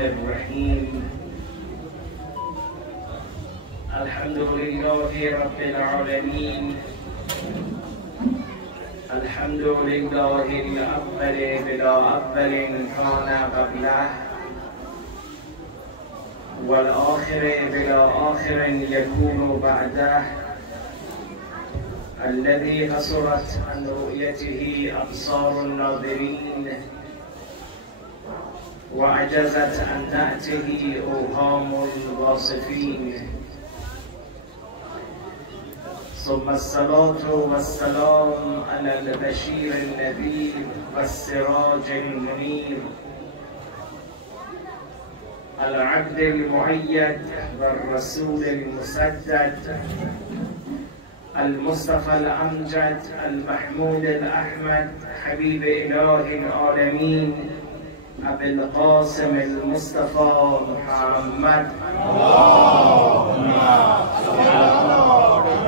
الرحيم. الحمد لله رب العالمين. الحمد لله الأول بلا أول كان قبله، والآخر بلا آخر يكون بعده، الذي قصرت عن رؤيته أبصار الناظرين وعجزت عن نأته أوهام الواصفين، ثم الصلاة والسلام على البشير النذير والسراج المنير، العبد المؤيد والرسول المسدد، المصطفى الأمجد المحمود الأحمد، حبيب إله العالمين أبي القاسم المصطفى محمد. اللهم صل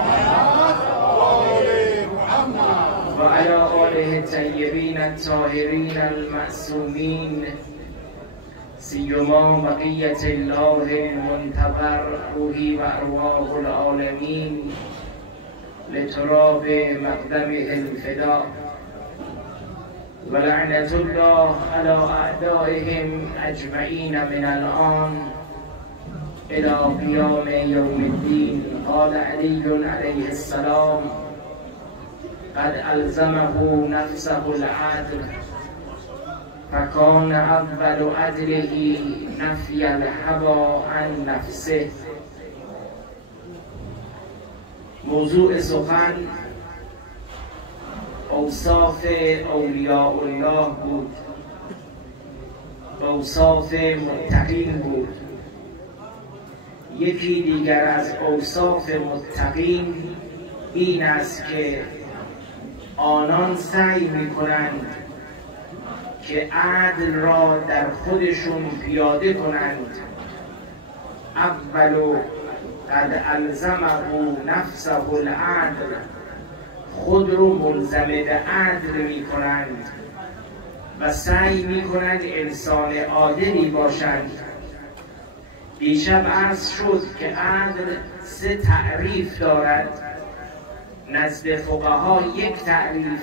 على محمد وعلى آله الطيبين الطاهرين المعصومين، سيما بقية الله المنتظر روحي وأرواح العالمين لتراب مقدمه الفداء، ولعنة الله على أعدائهم أجمعين من الآن إلى قيام يوم الدين. قال علي عليه السلام: قد ألزمه نفسه العدل، فكان أول عدله نفي الهوى عن نفسه. موضوع سخن اوصاف اولیاء الله بود، اوصاف متقین بود. یکی دیگر از اوصاف متقین این است که آنان سعی می‌کنند که عدل را در خودشون پیاده کنند. اولو قد الزمه نفسه العدل، خود رو ملزم به عدل می کنند و سعی می کنند انسان عادلی باشند. دیشب عرض شد که عدل 3 تعریف دارد. نزد فقها 1 تعریف،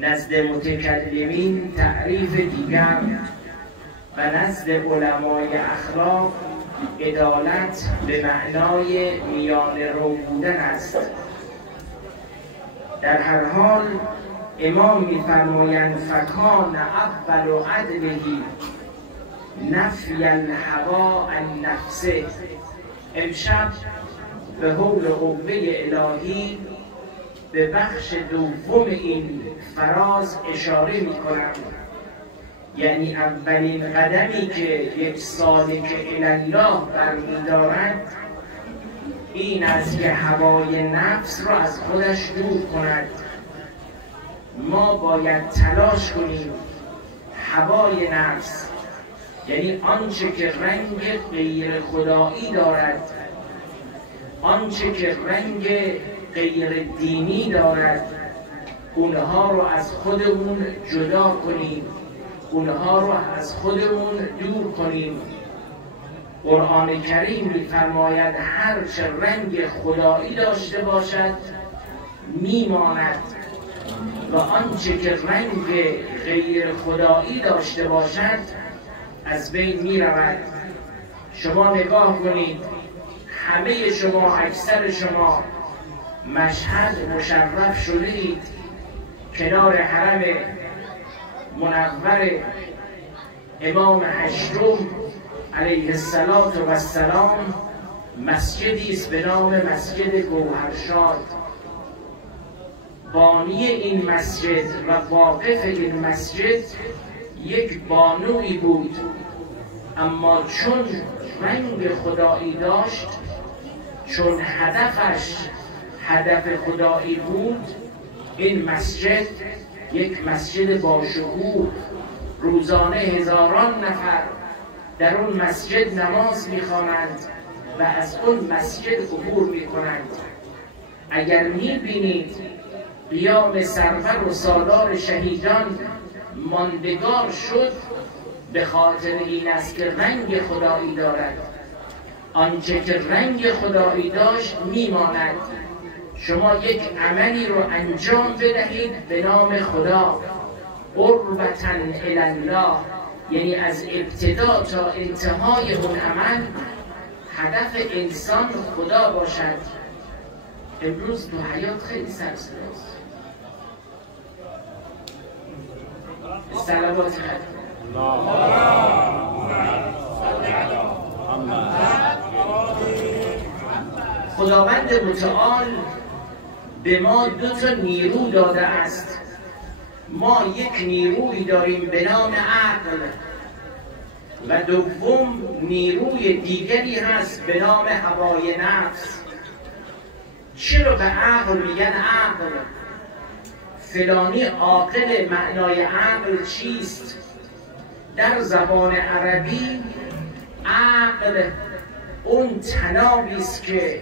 نزد متکلمین تعریف دیگر، و نزد علمای اخلاق عدالت به معنای میان رو بودن است. در هر حال امام می‌فرمایند فکان اول عدله نفی الهوى عن نفسه. امشب به حول قوه الهی به بخش دوم این فراز اشاره می‌کنم، یعنی اولین قدمی که یک سالک الله برمی‌دارد این است که هوای نفس را از خودش دور کند. ما باید تلاش کنیم هوای نفس، یعنی آنچه که رنگ غیر خدایی دارد، آنچه که رنگ غیر دینی دارد، اونها رو از خودمون جدا کنیم، اونها رو از خودمون دور کنیم. قرآن کریم می‌فرماید هر چه رنگ خدایی داشته باشد میماند و آنچه که رنگ غیر خدایی داشته باشد از بین میرود. شما نگاه کنید، همه شما، اکثر شما مشهد مشرف شدید، کنار حرم منور امام هشتم علیه السلام مسجدی است به نام مسجد گوهرشاد. بانی این مسجد و واقف این مسجد یک بانویی بود، اما چون رنگ خدایی داشت، چون هدفش هدف خدایی بود، این مسجد یک مسجد باشکوه، روزانه هزاران نفر در اون مسجد نماز میخوانند و از اون مسجد عبور میکنند. اگر میبینید قیام سرور و سالار شهیدان ماندگار شد، به خاطر این است که رنگ خدایی دارد. آنچه که رنگ خدایی داشت میماند. شما یک عملی رو انجام بدهید به نام خدا، قربة الی الله، یعنی از ابتدا تا انتهای اون عمل هدف انسان خدا باشد. امروز تو حیات خیلی سرسراست. صلوات خداوند متعال به ما 2 نیرو داده است. ما یک نیروی داریم به نام عقل و دوم نیروی دیگری هست به نام هوای نفس. چرا به عقل میگن عقل؟ فلانی عاقل، معنای عقل چیست؟ در زبان عربی عقل اون طنابی است که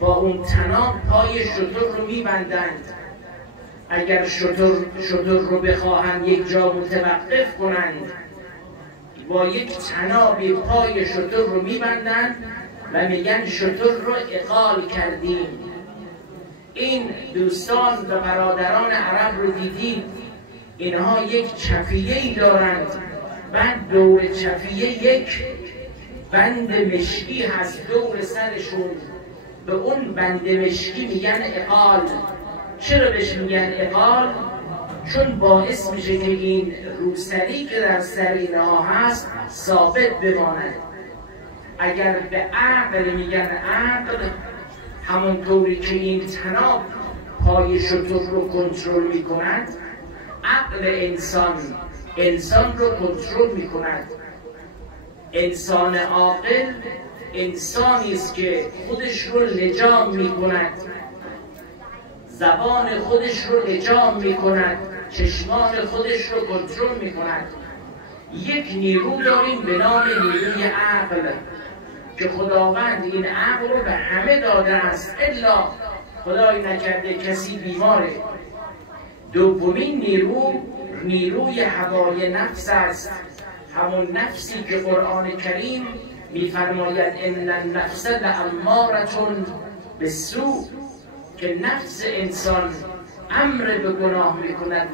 با اون طناب پای شتر رو میبندند. اگر شتر رو بخواهند یک جا متوقف کنند، با یک طنابی پای شتر رو میبندند و میگن شتر رو اقال کردیم. این دوستان و برادران عرب رو دیدید، اینها یک چفیه‌ای دارند، بعد دور چفیه یک بند مشکی هست دور سرشون، به اون بند مشکی میگن اقال. چرا بهش میگن اقال؟ چون باعث میشه که این روسری که در سر اینها هست ثابت بماند. اگر به عقل میگن عقل، همونطوری که این طناب پای شتر رو کنترل میکند، عقل انسان رو کنترل میکند. انسان عاقل انسانی است که خودش رو لجام میکند، زبان خودش رو لجام میکند، چشمان خودش رو کنترل میکند. یک نیرو داریم به نام نیروی عقل که خداوند این عقل رو به همه داده است، الا خدای نکرده کسی بیماره. دومین نیروی هوای نفس است، همون نفسی که قرآن کریم میفرماید ان النفس لاماره بالسوء، که نفس انسان امر به گناه میکند.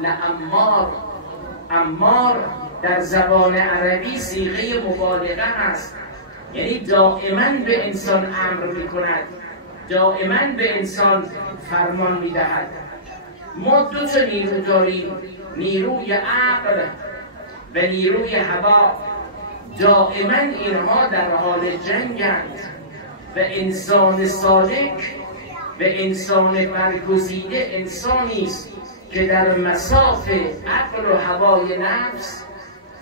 امار در زبان عربی صیغه مبالغه است، یعنی دائما به انسان امر میکند، دائما به انسان فرمان میدهد. ما 2 نیرو داریم، نیروی عقل و نیروی هوا. دائما اینها در حال جنگند و انسان صادق و انسان برگزیده انسانی است که در مصاف عقل و هوای نفس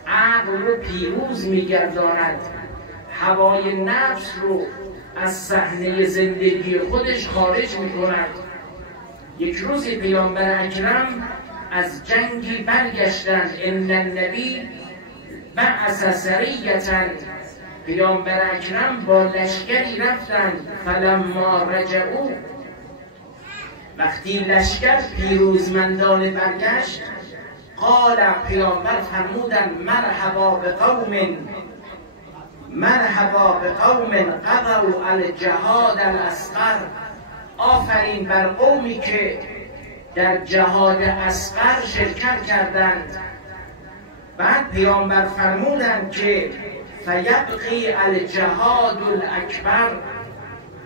عقل رو پیروز میگرداند، هوای نفس رو از صحنه زندگی خودش خارج میکند. یک روزی پیامبر اکرم از جنگی برگشتند، ان النبی بعث سریة، پیامبر اکرم با لشکری رفتند. فلما رجعوا، وقتی لشکر پیروزمندانه برگشت، قال، پیامبر فرمودند مرحبا بقوم قضوا الجهاد الاصغر، آفرین بر قومی که در جهاد اصغر شرکت کردند. بعد پیامبر فرمودند که فیبقی الجهاد الاکبر،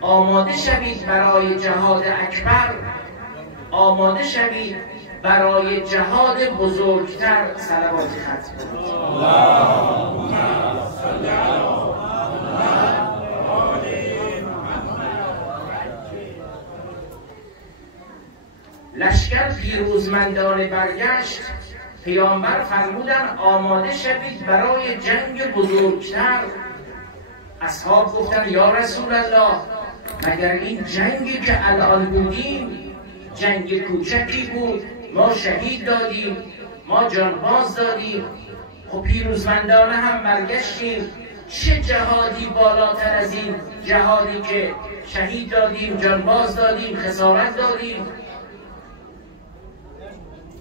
آماده شوید برای جهاد اکبر، آماده شوید برای جهاد بزرگتر. صلوات ختم. اللهم صل علی لشکر پیروزمندانه برگشت، پیامبر فرمودن آماده شوید برای جنگ بزرگتر. اصحاب گفتن یا رسول الله، مگر این جنگی که الان بودیم جنگ کوچکی بود، ما شهید دادیم، ما جانباز دادیم، خب پیروزمندانه هم برگشتیم، چه جهادی بالاتر از این جهادی که شهید دادیم، جانباز دادیم، خسارت دادیم؟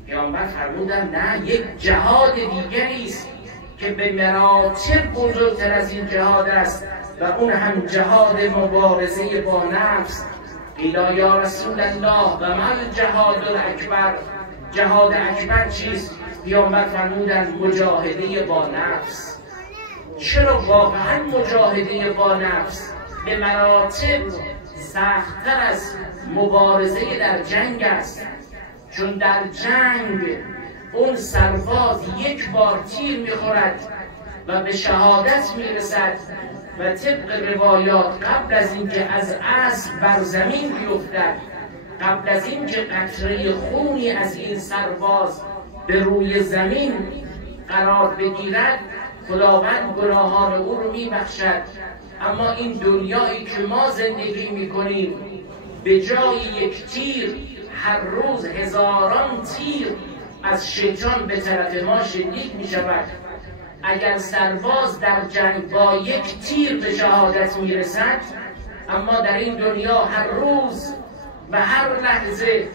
پیامبر فرمودن نه، یک جهاد دیگری است که به مراتب بزرگتر از این جهاد است و اون هم جهاد مبارزه با نفس. قیل یا رسول الله و ما الجهاد الاکبر، جهاد اکبر چیست؟ پیامبر فرمودند مجاهده با نفس. چرا واقعا مجاهده با نفس به مراتب سخت‌تر از مبارزه در جنگ است؟ چون در جنگ اون سرباز یک بار تیر میخورد و به شهادت میرسد و طبق روایات قبل از اینکه از اسب بر زمین بیفتد، قبل از اینکه قطره خونی از این سرباز به روی زمین قرار بگیرد، خداوند گناهان او رو میبخشد. اما این دنیایی که ما زندگی میکنیم، به جای یک تیر هر روز هزاران تیر از شیطان به طرف ما شلیک می شود. اگر سرباز در جنگ با یک تیر به شهادت می رسد، اما در این دنیا هر روز و هر لحظه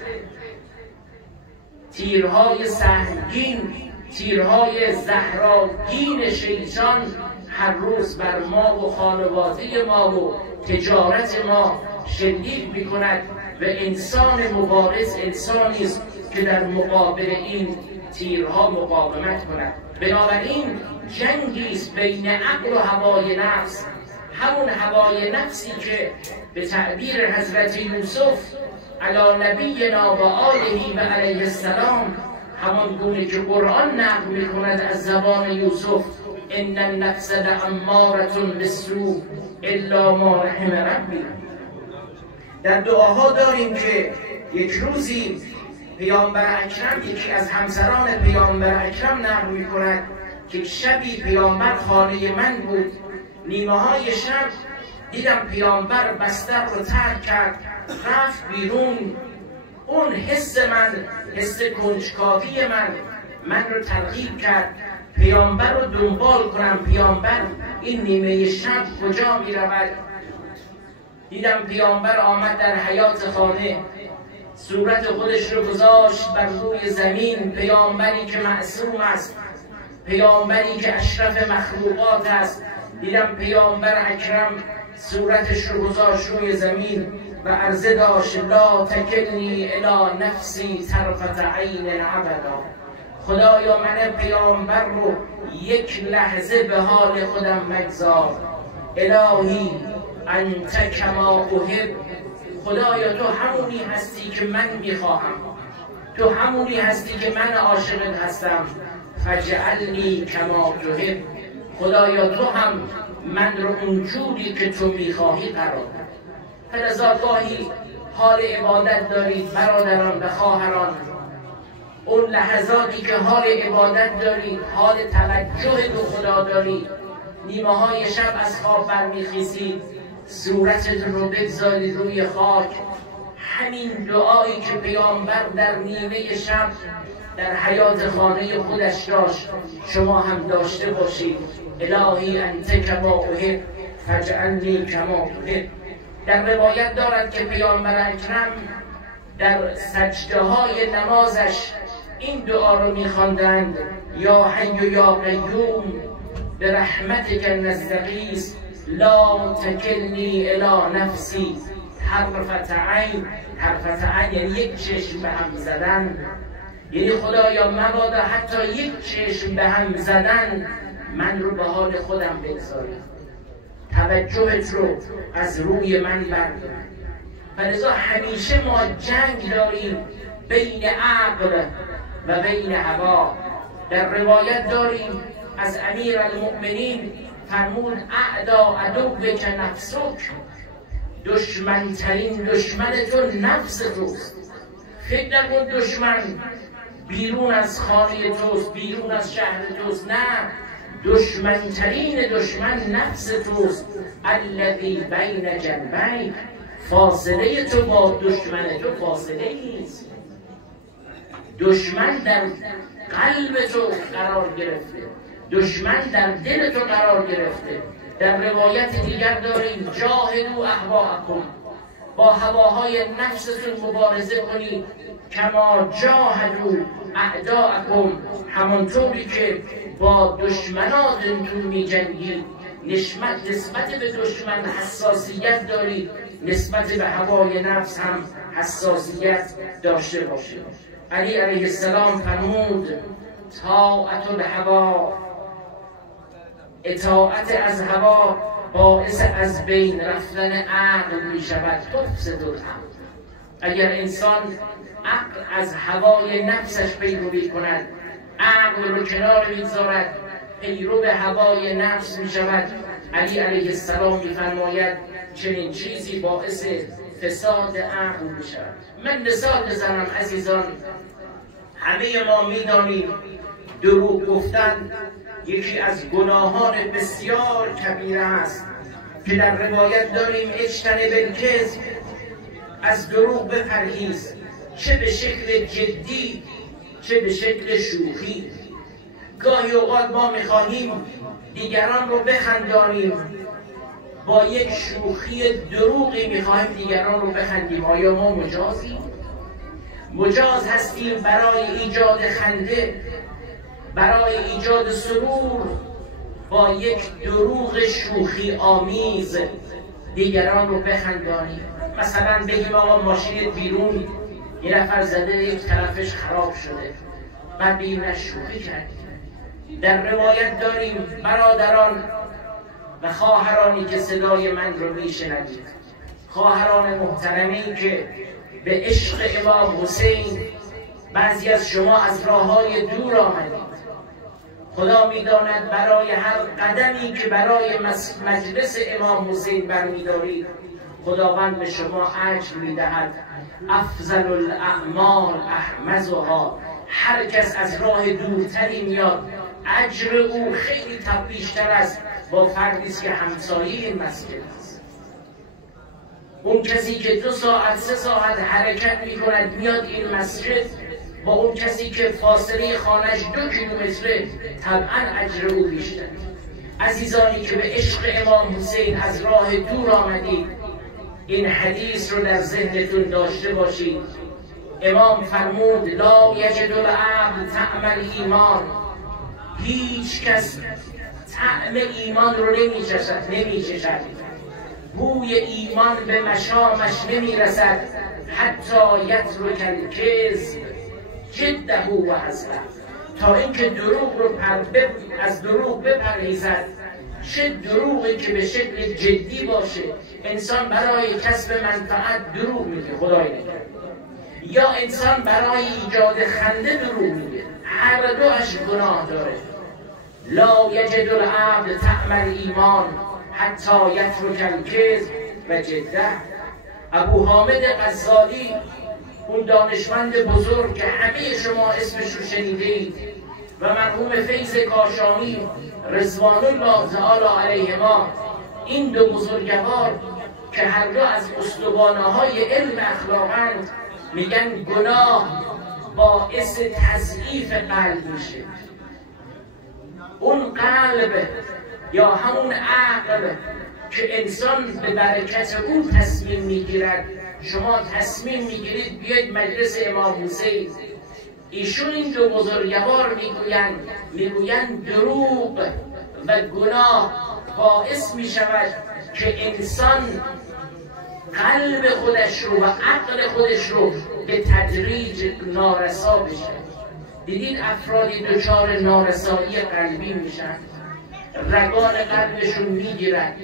تیرهای سهمگین، تیرهای زهراگین شیطان هر روز بر ما و خانواده ما و تجارت ما شلیک می کند و انسان مبارز انسانی است که در مقابل این تیرها مقاومت کند. بنابراین جنگی است بین عقل و هوای نفس، همون هوای نفسی که به تعبیر حضرت یوسف علی نبینا و آله و علیه السلام، همان گونه که قرآن نقل می‌کند از زبان یوسف، ان النفس لاماره بالسوء الا ما رحم ربی. در دعاها داریم که یک روزی پیامبر اکرم، یکی از همسران پیامبر اکرم نقل می‌کند که شبی پیامبر خانه من بود، نیمه های شب دیدم پیامبر بستر رو ترک کرد، رفت بیرون. اون حس من، حس کنجکاوی من رو ترغیب کرد پیامبر رو دنبال کنم، پیامبر این نیمه شب کجا می رود. دیدم پیامبر آمد در حیاط خانه، صورت خودش رو گذاشت بر روی زمین، پیامبری که معصوم است، پیامبری که اشرف مخلوقات است. دیدم پیامبر اکرم صورتش رو گذاشت روی زمین و عرضه داشت لا تکلنی الی نفسی طرفة عین ابدا. خدایا من پیامبر رو یک لحظه به حال خودم مگذار. الهی انت کما احب، خدایا تو همونی هستی که من میخواهم، تو همونی هستی که من عاشقت هستم. فجعلنی کما تحب، خدایا تو هم من رو اونجوری که تو میخواهی قرار بده. فلذا گاهی حال عبادت دارید برادران و خواهران، اون لحظاتی که حال عبادت دارید، حال توجه به خدا دارید، نیمه های شب از خواب برمیخیزید، صورتتون رو بگذارید روی خاک، همین دعایی که پیامبر در نیمه شب در حیات خانه خودش داشت شما هم داشته باشید. الهی انت کما احب فاجعلنی کما تحب. در روایت دارد که پیامبر اکرم در سجده های نمازش این دعا رو میخواندند: یا حی یا قیوم برحمتک نستغیث لا تکلنی الی نفسی طرفة عین. طرفة عین یعنی یک چشم به هم زدن، یعنی خدایا مبادا حتی یک چشم به هم زدن من رو به حال خودم بگذاری، توجهت رو از روی من بردار. فلذا همیشه ما جنگ داریم بین عقل و بین هوا. در روایت داریم از امیر المؤمنین فرمود اعدا عدوک نفسک، دشمنترین دشمن تو نفس توست. فکر نکن دشمن بیرون از خانه توست، بیرون از شهر توست، نه، دشمنترین دشمن نفس توست. الذی بین جنبیک، فاصله تو با دشمن تو فاصله نیست، دشمن در قلب تو قرار گرفته، دشمن در دل تو قرار گرفته. در روایت دیگر داریم جاهدوا اهواءکم، با هواهای نفستون مبارزه کنید. کما جاهدوا اعداءکم، همانطوری که با دشمنانتون می‌جنگید. نسبت به دشمن حساسیت دارید، نسبت به هوای نفس هم حساسیت داشته باشید. علی علیه السلام فرمود طاعت الهوا، اطاعت از هوا باعث از بین رفتن عقل می شود. تفسد العقل. اگر انسان عقل از هوای نفسش پیروی کند، عقل رو کنار میگذارد، پیرو به هوای نفس می شود، علی علیه السلام می فرماید چنین چیزی باعث فساد عقل می شود. من مثال بزنم عزیزان، همه ما می دانیم دروغ گفتن یکی از گناهان بسیار کبیره است که در روایت داریم اجتنب الکذب، از دروغ بپرهیز، چه به شکل جدی چه به شکل شوخی. گاهی اوقات ما میخواهیم دیگران رو بخندانیم، با یک شوخی دروغی میخواهیم دیگران رو بخندیم. آیا ما مجازیم؟ مجاز هستیم برای ایجاد خنده، برای ایجاد سرور، با یک دروغ شوخی آمیز دیگران رو بخندانیم. مثلا بگیم آقا ماشین بیرون یه نفر زده یک طرفش خراب شده، بعد بیرونش شوخی کردیم. در روایت داریم برادران و خواهرانی که صدای من رو میشنوید، خواهران محترمی که به عشق امام حسین بعضی از شما از راههای دور آمدید، خدا میداند برای هر قدمی که برای مجلس امام حسین برمیدارید خداوند به شما اجر میدهد. افضل الاعمال احمزها، هر کس از راه دورتری میاد اجر او خیلی بیشتر است با فردی است که همسایه این مسجد است. اون کسی که 2 ساعت 3 ساعت حرکت میکند میاد این مسجد، با اون کسی که فاصله خانهش 2 کیلومتره طبعا اجر او بیشتر. عزیزانی که به عشق امام حسین از راه دور آمدید، این حدیث رو در ذهنتون داشته باشید. امام فرمود لا یجد العبد طعم الایمان، هیچ کس طعم ایمان رو نمیچشد، بوی ایمان به مشامش نمیرسد حتی یترک الکذب جده و هزله، تا اینکه دروغ رو از دروغ بپرهیزد. چه دروغی که به شکل جدی باشه، انسان برای کسب منفعت دروغ میگه خدای نگهدار، یا انسان برای ایجاد خنده دروغ میگه، هر دوش گناه داره. لا یجد العبد طعم الایمان حتی یترک الکذب و جده. ابو حامد غزالی، اون دانشمند بزرگ که همه شما اسمش رو شنیدید، و مرحوم فیض کاشانی رضوان الله تعالی علیهما، این 2 بزرگوار که هر دو از استوانه‌های علم اخلاقند، میگن گناه باعث تضعیف قلب میشه. اون قلب یا همون عقل که انسان به برکت اون تصمیم میگیرد. شما تصمیم میگیرید بیاید مجلس امام حسین، ایشون این 2 بزرگوار میگویند دروغ و گناه باعث میشود که انسان قلب خودش رو و عقل خودش رو به تدریج نارسا بشه. دیدید افرادی دچار نارسایی قلبی میشن، رگان قلبشون میگیرد،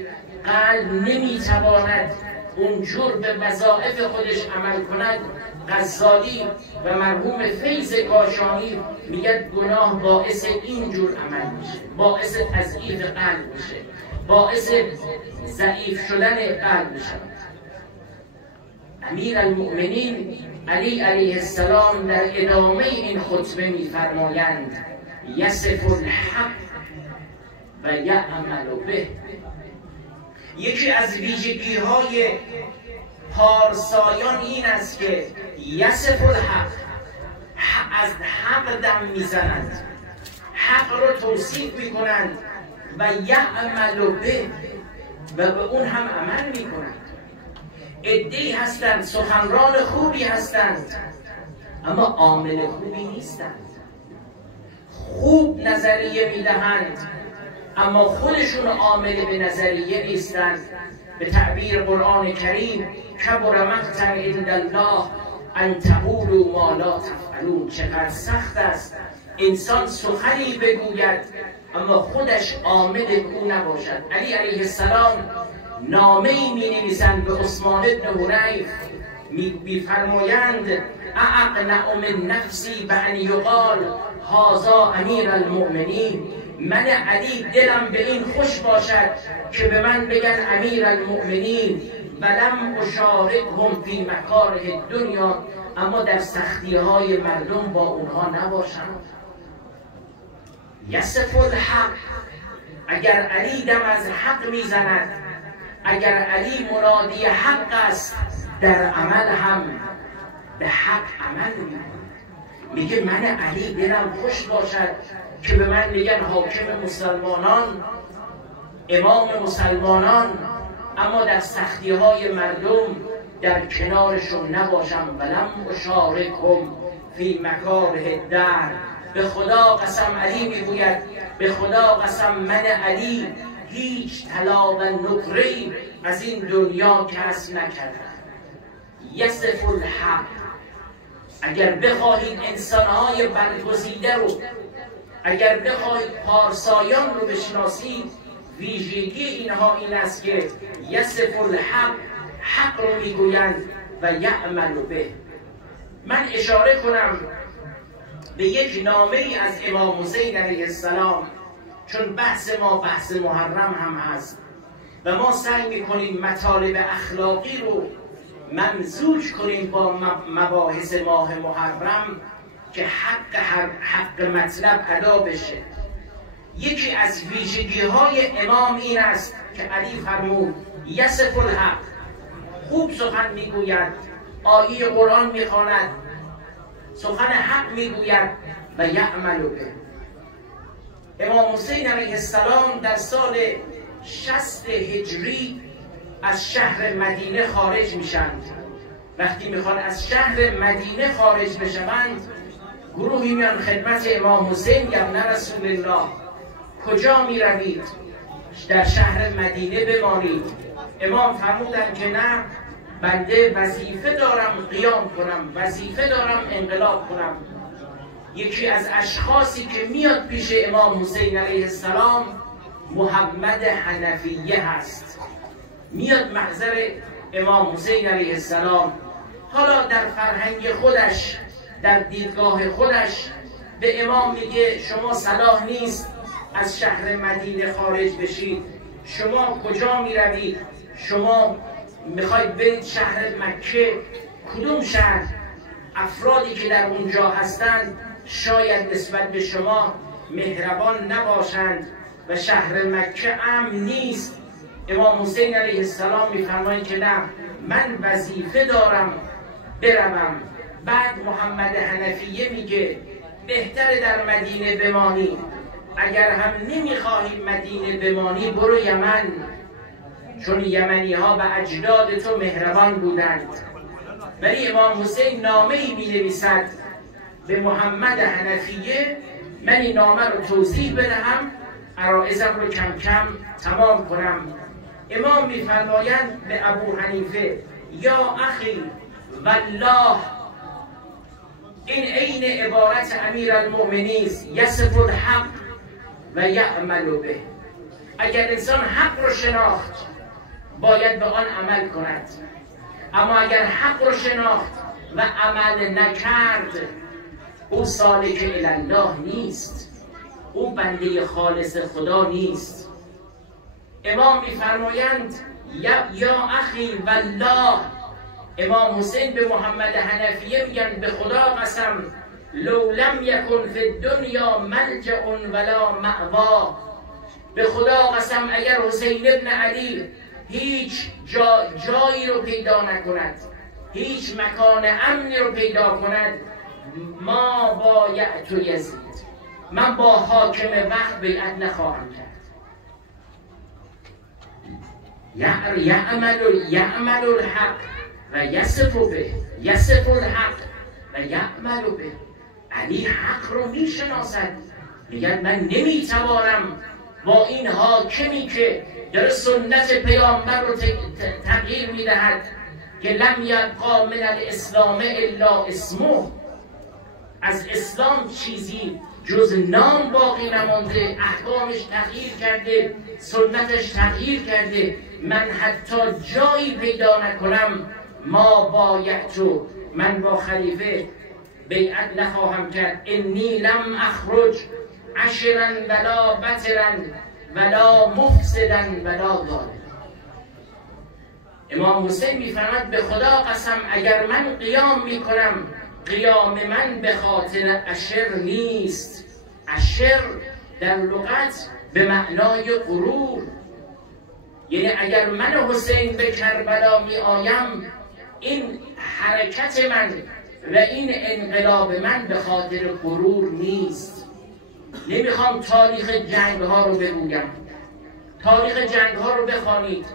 قلب نمیتواند اونجور به وظایف خودش عمل کند. غزالی و مرحوم فیض کاشانی میگه گناه باعث اینجور عمل میشه، باعث تضعیف قلب میشه، باعث ضعیف شدن قلب میشه. امیر المؤمنین علی علیه السلام در ادامه این خطبه میفرمایند یصف الحق و یعمل به. یکی از ویژگی های پارسایان این است که یصف الحق، از حق دم میزنند، حق رو توصیف میکنند، و یعمل به، و به اون هم عمل میکنند. عده‌ای هستند سخنران خوبی هستند اما عامل خوبی نیستند. خوب نظریه میدهند اما خودشون عامل به نظریه نیستند. به تعبیر قرآن کریم کبر مقتا عند الله ان تقولوا ما لا تفعلون. چقدر سخت است انسان سخنی بگوید اما خودش عامل او نباشد. علی علیه السلام نامه‌ای می‌نویسند به عثمان بن حنیف، می‌فرمایند اقنع من نفسی بأن یقال هذا امیر المؤمنین. من علی دلم به این خوش باشد که به من بگن امیر المؤمنین ولم اشارکهم فی مکاره دنیا، اما در سختی های مردم با اونها نباشم. یصف الحق، اگر علی دم از حق میزند، اگر علی مرادی حق است، در عمل هم به حق عمل میگه من علی دلم خوش باشد که به من بگن حاکم مسلمانان، امام مسلمانان، اما در سختی های مردم در کنارشون نباشم. ولم اشارکهم فی مکاره الدهر. به خدا قسم، علی میگوید به خدا قسم من علی هیچ طلا و نقره‌ای از این دنیا کسب نکردم. یصف الحق، اگر بخواهید انسانهای برگزیده رو، اگر بخواهید پارسایان رو بشناسید، ویژگی اینها این است که یصف الحق، حق رو میگویند و یعمل به. من اشاره کنم به یک نامه ای از امام حسین علیه السلام، چون بحث ما بحث محرم هم هست و ما سعی میکنیم مطالب اخلاقی رو ممزوج کنیم با مباحث ماه محرم که حق مطلب ادا بشه. یکی از ویژگی های امام این است که علی فرمود یصف الحق، خوب سخن میگوید، آیه قرآن میخواند، سخن حق میگوید و یعمل به. امام حسین علیه السلام در سال 60 هجری از شهر مدینه خارج میشند. وقتی میخوان از شهر مدینه خارج بشوند، گروهی میان خدمت امام حسین، ابن رسول الله کجا میروید؟ در شهر مدینه بمانید. امام فرمودند که نه، بنده وظیفه دارم قیام کنم، وظیفه دارم انقلاب کنم. یکی از اشخاصی که میاد پیش امام حسین علیه السلام محمد حنفیه هست. میاد محضر امام حسین علیه السلام. حالا در فرهنگ خودش، در دیدگاه خودش به امام میگه شما صلاح نیست از شهر مدینه خارج بشید. شما کجا میروید؟ شما میخواید برید شهر مکه. کدوم شهر؟ افرادی که در اونجا هستند شاید نسبت به شما مهربان نباشند و شهر مکه امن نیست. امام حسین علیه السلام میفرمایند که نه، من وظیفه دارم بروم. بعد محمد حنفیه میگه بهتره در مدینه بمانی، اگر هم نمیخواهی مدینه بمانی برو یمن، چون یمنی ها به اجداد تو مهربان بودند. ولی امام حسین نامه‌ای می‌نویسد به محمد حنفیه، من این نامه رو توضیح بدهم، عرائضم رو کم کم تمام کنم. امام می‌فرمایند به ابو حنیفه یا اخی والله، این عین عبارت امیرالمؤمنین است، یصف الحق و یعمل به. اگر انسان حق رو شناخت باید به آن عمل کند، اما اگر حق رو شناخت و عمل نکرد او سالک الی الله نیست، او بنده خالص خدا نیست. امام میفرمایند یا اخی والله، امام حسین به محمد حنفیه میگن به خدا قسم لو لم یکن فی الدنیا ملجأ ولا مأوا، به خدا قسم اگر حسین ابن علی هیچ جایی رو پیدا نکند، هیچ مکان امنی رو پیدا کند، ما با یعتو یزید، من با حاکم وقت بیعت نخواهم کرد. یعمل الحق و یصف به یصف الحق و یعمل به. علی حق رو میشناسد، میگن من نمیتوانم با این حاکمی که داره سنت پیامبر رو تغییر میدهد که لم یبقا من الاسلام الا اسمه، از اسلام چیزی جز نام باقی نمانده، احکامش تغییر کرده، سنتش تغییر کرده، من حتی جایی پیدا نکنم ما بایعتو، من با خلیفه بیعت نخواهم کرد، انی لم اخرج عشرا ولا بطرا ولا مفسدا ولا ظالما. امام حسین میفرماد به خدا قسم اگر من قیام میکنم، قیام من به خاطر اشر نیست. اشر در لغت به معنای غرور، یعنی اگر من حسین به کربلا می آیم، این حرکت من و این انقلاب من به خاطر غرور نیست. نمیخوام تاریخ جنگ ها رو بگویم، تاریخ جنگ ها رو بخوانید،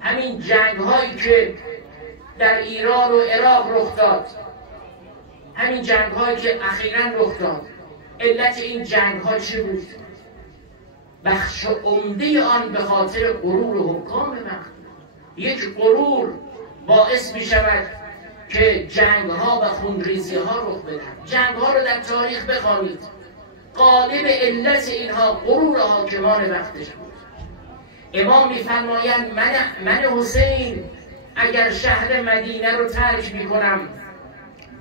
همین جنگ هایی که در ایران و عراق رخ داد، همین جنگ هایی که اخیراً رخ داد، علت این جنگ ها چی بود؟ بخش عمده آن به خاطر غرور و حکام وقت. یک غرور باعث می شود که جنگ ها و خونریزی ها رخ بدهند. جنگ ها رو در تاریخ بخوانید، غالب علت اینها غرور حاکمان وقتش بود. امام می‌فرمایند من حسین اگر شهر مدینه رو ترک میکنم،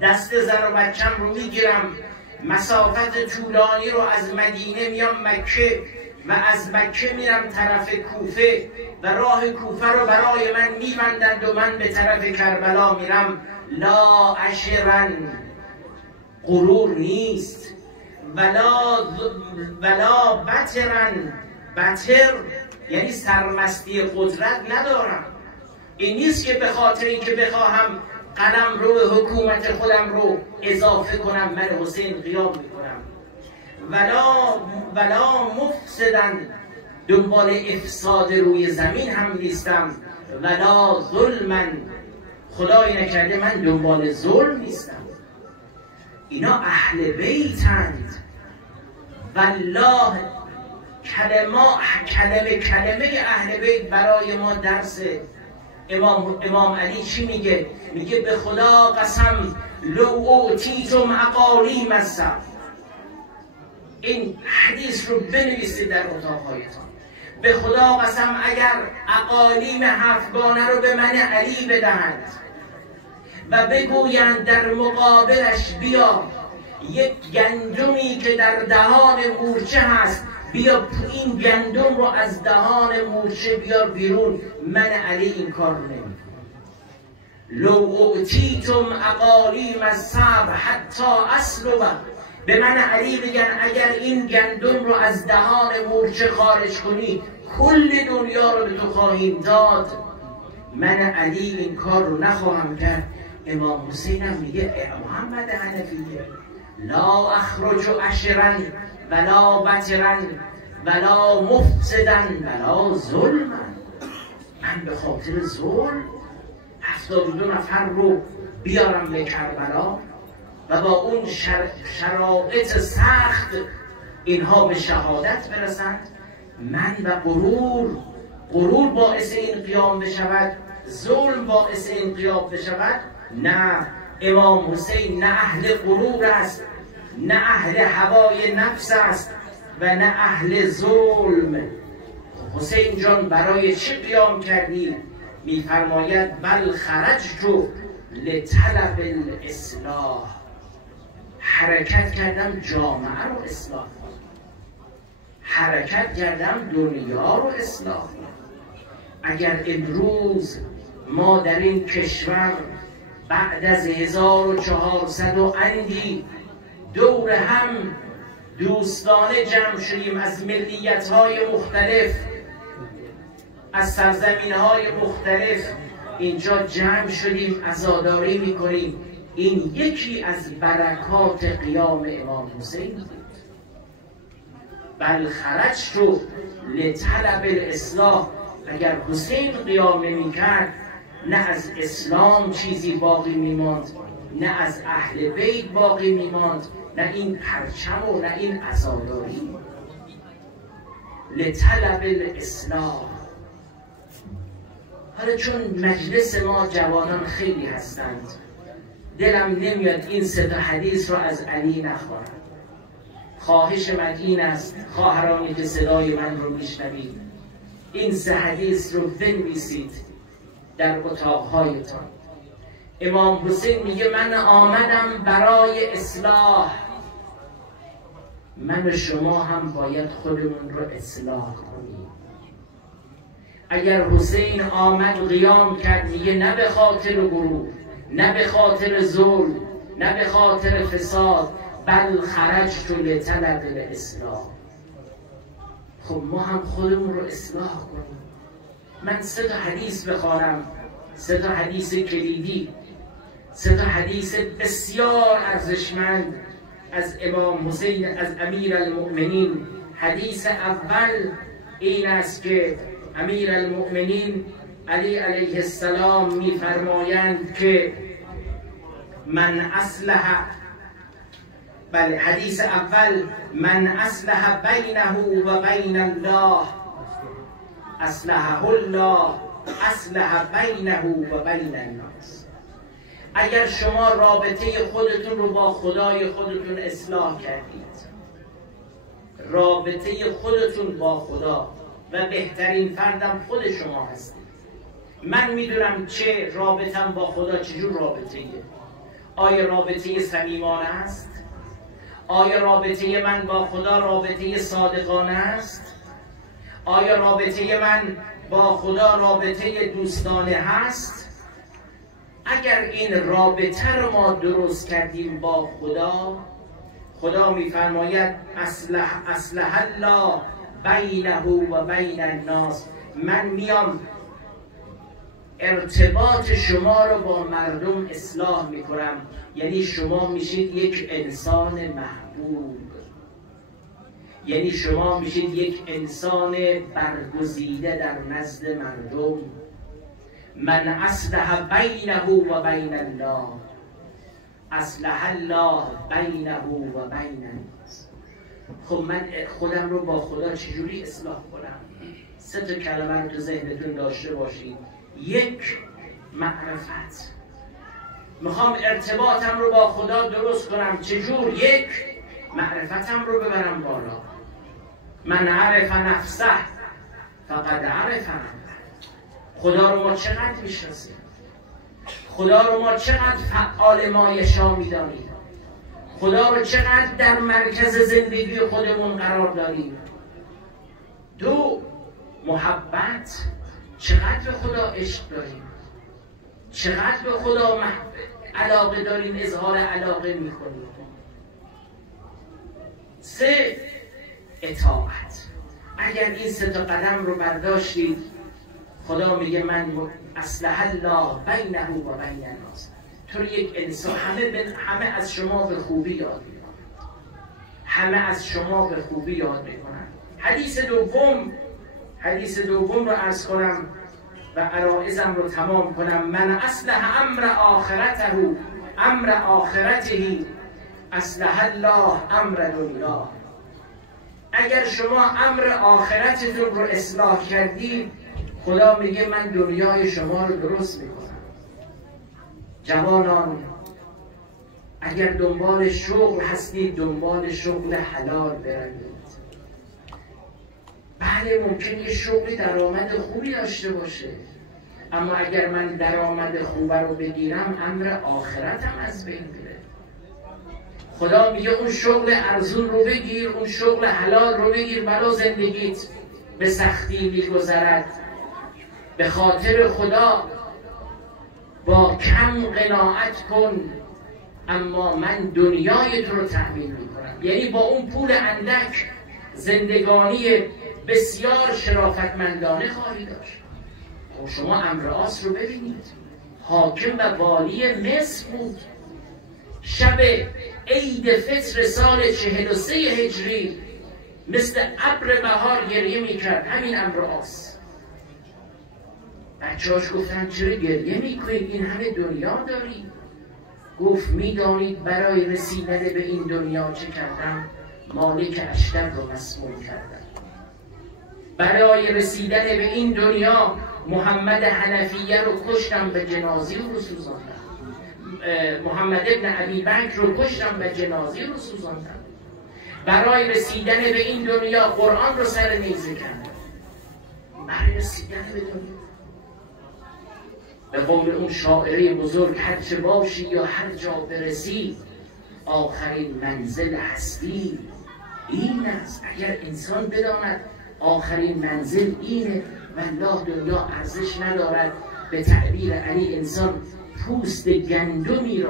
دست زن و بچم رو میگیرم، مسافت طولانی رو از مدینه میام مکه و از مکه میرم طرف کوفه و راه کوفه رو برای من میبندند و من به طرف کربلا میرم، لا عشرن، غرور نیست، ولا بطرن، بطر یعنی سرمستی قدرت ندارم. این نیست که به خاطر اینکه بخواهم قلم رو حکومت خودم رو اضافه کنم من حسین قیام میکنم. ولا مفسدن، دنبال افساد روی زمین هم نیستم، ولا ظلمن، خدای نکرده من دنبال ظلم نیستم. اینا اهل بیتند. والله کلمه اهل بیت برای ما درسه. امام علی چی میگه؟ میگه به خدا قسم لو اوتیتم اقالیم السبع. این حدیث رو بنویسید در اتاقهایتان. به خدا قسم اگر اقالیم هفتگانه رو به من علی بدهند و بگویند در مقابلش بیا یک گندمی که در دهان مورچه هست، بیا این گندم رو از دهان مورچه بیار بیرون، من علی این کار نمیکنم. لو اعطیتم اقالیم السبع حتی اسلب، به من علی بگن اگر این گندم رو از دهان مورچه خارج کنی کل دنیا رو به تو خواهیم داد، من علی این کار رو نخواهم کرد. امام حسین هم میگه محمد حنفیه لا اخرج عشرا ولا بطرا ولا مفسدا ولا ظلما، من به خاطر ظلم 72 نفر رو بیارم به کربلا و با اون شرایط سخت اینها به شهادت برسند، من و غرور باعث این قیام بشود، ظلم باعث این قیام بشود؟ نه، امام حسین نه اهل غرور است، نه اهل هوای نفس است و نه اهل ظلم. حسین جان برای چه قیام کردی؟ میفرماید بل خرجت لطلب الاصلاح، حرکت کردم جامعه رو اصلاح کنم، حرکت کردم دنیا رو اصلاح کنم. اگر امروز ما در این کشور بعد از 1400 و اندی دور هم دوستانه جمع شدیم، از ملیت‌های مختلف، از سرزمین‌های مختلف اینجا جمع شدیم، عزاداری می‌کنیم، این یکی از برکات قیام امام حسین بود. بل خرجت لطلب الاصلاح، اگر حسین قیام نمی‌کرد نه از اسلام چیزی باقی میماند، نه از اهل بیت باقی میماند، نه این پرچم و نه این عزاداری. لطلب الاصلاح. حالا چون مجلس ما جوانان خیلی هستند، دلم نمیاد این 3 حدیث رو از علی نخوانم. خواهش من این است، خواهرانی که صدای من رو میشنوید، این 3 حدیث رو بنویسید در اتاقهایتان. امام حسین میگه من آمدم برای اصلاح. من و شما هم باید خودمون رو اصلاح کنیم. اگر حسین آمد قیام کرد، میگه نه به خاطر گروه، نه به خاطر ظلم، نه به خاطر فساد، بل خرجت لطلب الاصلاح. خب ما هم خودمون رو اصلاح کنیم. من 3 حدیث بخوانم، 3 حدیث کلیدی، 3 حدیث بسیار ارزشمند از امام حسین، از امیرالمؤمنین. حدیث اول این است که امیرالمؤمنین علی علیه السلام میفرمایند که من اصلح، بله حدیث اول، من اصلح بینه و بین الله اصلحه الله اصلح بینه و بین الناس. اگر شما رابطه خودتون رو با خدای خودتون اصلاح کردید، رابطه خودتون با خدا، و بهترین فردم خود شما هستید. من میدونم چه رابطم با خدا چجور رابطه‌ایه. آیا رابطه صمیمانه است؟ آیا رابطه من با خدا رابطه صادقانه است؟ آیا رابطه من با خدا رابطه دوستانه هست؟ اگر این رابطه رو ما درست کردیم با خدا، خدا میفرماید اصلح الله بینه و بین الناس. من میام ارتباط شما رو با مردم اصلاح میکنم. یعنی شما میشید یک انسان محبوب، یعنی شما میشید یک انسان برگزیده در نزد مردم. من اصلح بینه و بین الله اصلح الله بینه و بین الناس. خب من خودم رو با خدا چجوری اصلاح کنم؟ 3 کلمه رو تو ذهنتون داشته باشید. 1 معرفت. میخوام ارتباطم رو با خدا درست کنم. چجور؟ 1 معرفتم رو ببرم بالا. من عرف نفسه فقد عرف ربه. خدا رو ما چقدر میشناسیم؟ خدا رو ما چقدر فعال مایشا میدانیم؟ خدا رو چقدر در مرکز زندگی خودمون قرار داریم؟ 2 محبت. چقدر به خدا عشق داریم؟ چقدر به خدا علاقه داریم، اظهار علاقه میکنیم؟ 3 اطاعت. اگر این 3 قدم رو برداشتید، خدا میگه من اصلح الله بینه و بین الناس. تو یک انسان، همه از شما به خوبی یاد میکنن، همه از شما به خوبی یاد میکنن. حدیث دوم رو عرض کنم و عرائزم رو تمام کنم. من اصلح امر آخرته اصلح الله امر دنیا. اگر شما امر آخرتتون رو اصلاح کردید، خدا میگه من دنیای شما رو درست میکنم. جوانان، اگر دنبال شغل هستید، دنبال شغل حلال بروید. بله ممکن یه شغلی درآمد خوبی داشته باشه، اما اگر من درآمد خوب رو بگیرم، امر آخرتم از بین میره. خدا میگه اون شغل ارزون رو بگیر، اون شغل حلال رو بگیر، ولو زندگیت به سختی میگذرد. به خاطر خدا با کم قناعت کن، اما من دنیای تو رو تأمین میکنم. یعنی با اون پول اندک زندگانی بسیار شرافتمندانه خواهی داشت. خب شما امر عاص رو ببینید، حاکم و والی مصر بود. شب عید فطر سال 43 هجری مثل ابر بهار گریه میکرد. همین امر عاص بچه‌هاش گفتن چرا گریه میکنید؟ این همه دنیا داری. گفت میدانید برای رسیدن به این دنیا چه کردم؟ مالک اشتر رو مسموم کردم. برای رسیدن به این دنیا محمد حنفیه رو کشتم، به جنازی رو سوزاندم. محمد ابن ابی بکر رو کشتم، به جنازی رو سوزاندم. برای رسیدن به این دنیا قرآن رو سر نیزه کردم. برای رسیدن به دنیا، به قول اون شاعره بزرگ، هر چه باشی یا هر جا برسی آخرین منزل هستی این است. اگر انسان بداند آخرین منزل اینه، والله دنیا ارزش ندارد. به تعبیر علی انسان پوست گندمی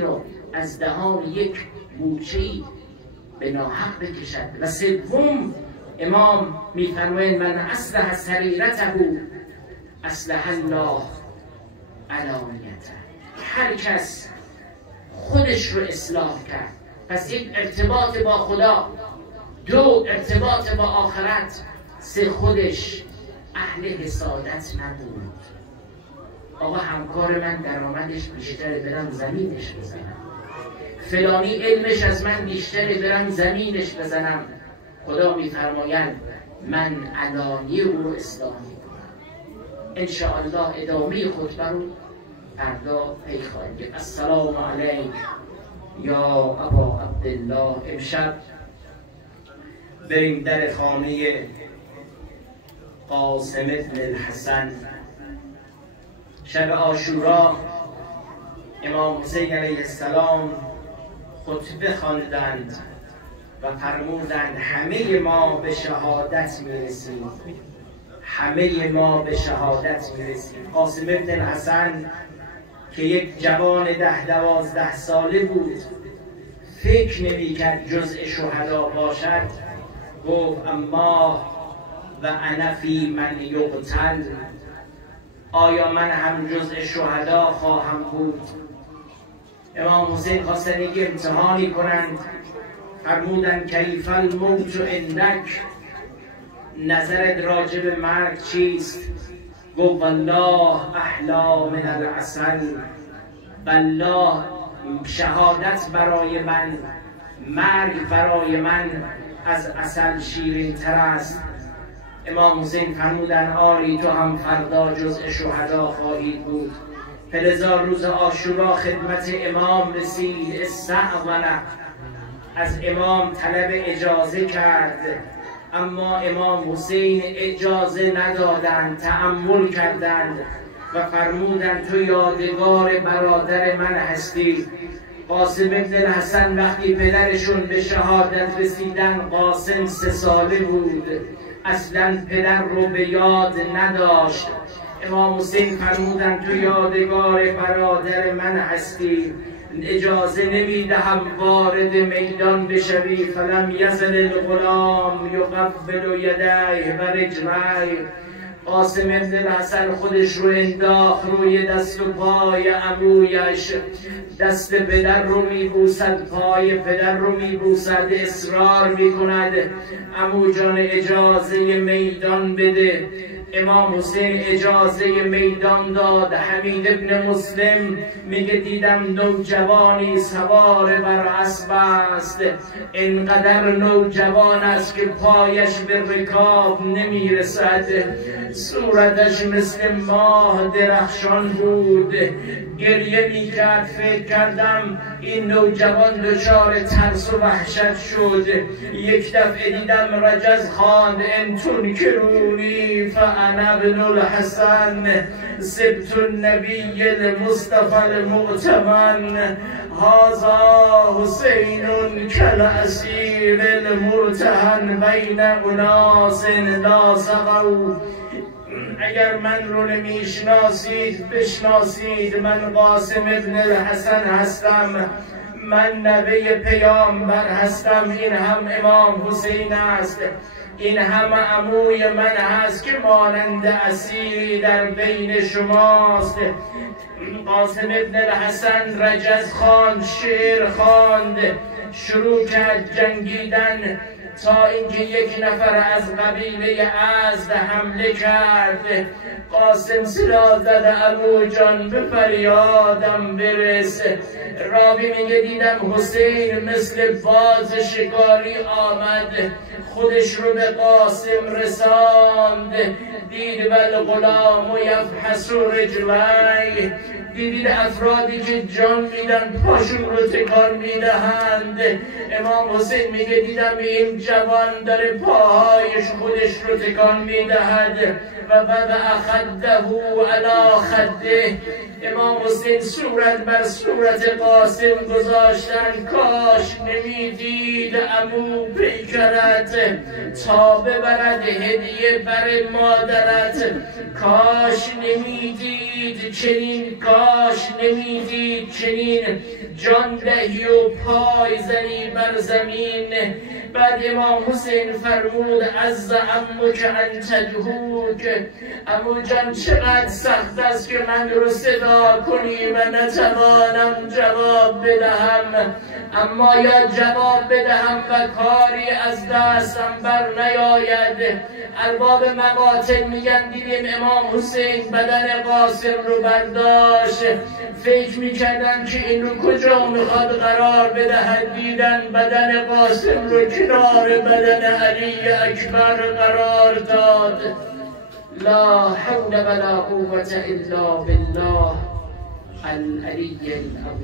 را از دهان یک موچه‌ای به ناحق بکشد. و سوم امام میفرمایند من اصلح سریرته اصلح الله علانیته. هر کس خودش رو اصلاح کرد، پس یک ارتباط با خدا، دو ارتباط با آخرت، سه خودش اهل حسادت نبود. آقا همکار من درآمدش بیشتره برم زمینش بزنم، فلانی علمش از من بیشتره برم زمینش بزنم. خدا میفرماید من علانی او رو اصلاح میکنم. انشاءالله ادامه خطبه رو فردا پی خواهیم گرفت. السلام علیک یا ابا عبدالله. امشب بریم در خانه قاسم ابن الحسن. شب عاشورا امام حسین علیه السلام خطبه خواندند و فرمودند همه ما به شهادت میرسیم، همه ما به شهادت میرسیم. قاسم ابن الحسن که یک جوان 10-12 ساله بود، فکر نمی‌کرد جزء شهدا باشد، گفت اما و انا فی من یقتل، آیا من هم جزء شهدا خواهم بود؟ امام حسین خواستن یک امتحانی کنند، فرمودند کیف الموت عندک، نظرت راجع به مرگ چیست؟ گفت والله احلی من العسل، والله شهادت برای من، مرگ برای من از عسل شیرین تر است. امام حسین فرمودن آری تو هم فردا جزء شهدا خواهید بود. فلذا روز عاشورا خدمت امام رسید، استأذن، از امام طلب اجازه کرد، اما امام حسین اجازه ندادند، تأمل کردند و فرمودند تو یادگار برادر من هستی. قاسم ابن الحسن وقتی پدرشون به شهادت رسیدن، قاسم 3 ساله بود، اصلا پدر رو به یاد نداشت. امام حسین فرمودند تو یادگار برادر من هستی، اجازه نمیدهم وارد میدان بشوی. فلم یزل الغلام یقبل یدیه و رجلیه. قاسم ابن الحسن خودش رو انداخت روی دست و پای عمویش، دست پدر رو میبوسد، پای پدر رو میبوسد، اصرار میکند عمو جان اجازه میدان بده. امام حسین اجازه میدان داد. حمید ابن مسلم میگه دیدم نوجوانی سوار بر اسب است، اینقدر نوجوان است که پایش به رکاب نمیرسد، صورتش مثل ماه درخشان بود، گریه میکرد. فکر کردم این نوجوان دچار ترس و وحشت شد. یک دفعه دیدم رجز خواند ان تنکرونی فانا ابن الحسن سبت النبی المصطفى المؤتمن، هذا حسین کالاسیر المرتهن بین اناس لا سقوا. اگر من رو نمیشناسید بشناسید، من قاسم ابن الحسن هستم، من نوه پیامبر هستم. این هم امام حسین است، این هم عموی من هست که مانند اسیری در بین شماست. قاسم ابن الحسن رجز خواند، شعر خواند، شروع کرد جنگیدن. تا اینکه یک نفر از قبیله ازد حمله کرد. قاسم سلا زده عمو جان به فریادم برس. راوی میگه دیدم حسین مثل باز شکاری آمد، خودش رو به قاسم رساند. دید والغلام یفحص رجلی، دیدید افرادی که جان میدن پاشون رو تکان میدهند. امام حسین میگه دیدم این جوان داره پاهایش خودش رو تکان میدهد. و بعد خده علی خده، امام حسین صورت بر صورت قاسم گذاشتن. کاش نمیدید عمو پیکرت تا ببرد هدیه بر مادرت. کاش نمیدید چنین، کاش نمیدید چنین جان دهی و پای زنی بر زمین. بعد امام حسین فرمود عز عمک ان تدعوک، عمو جان چقدر سخت است که من رو صدا کنی و نتوانم جواب بدهم. اما یا جواب بدهم و کاری از دستم بر نیاید. ارباب مقاتل میگن دیدیم امام حسین بدن قاسم رو برداشت، فکر میکردن که این رو کجا میخواد قرار بدهد. دیدن بدن قاسم رو کنار بدن علی اکبر قرار داد. لا حول ولا قوة الا بالله العلی العظیم.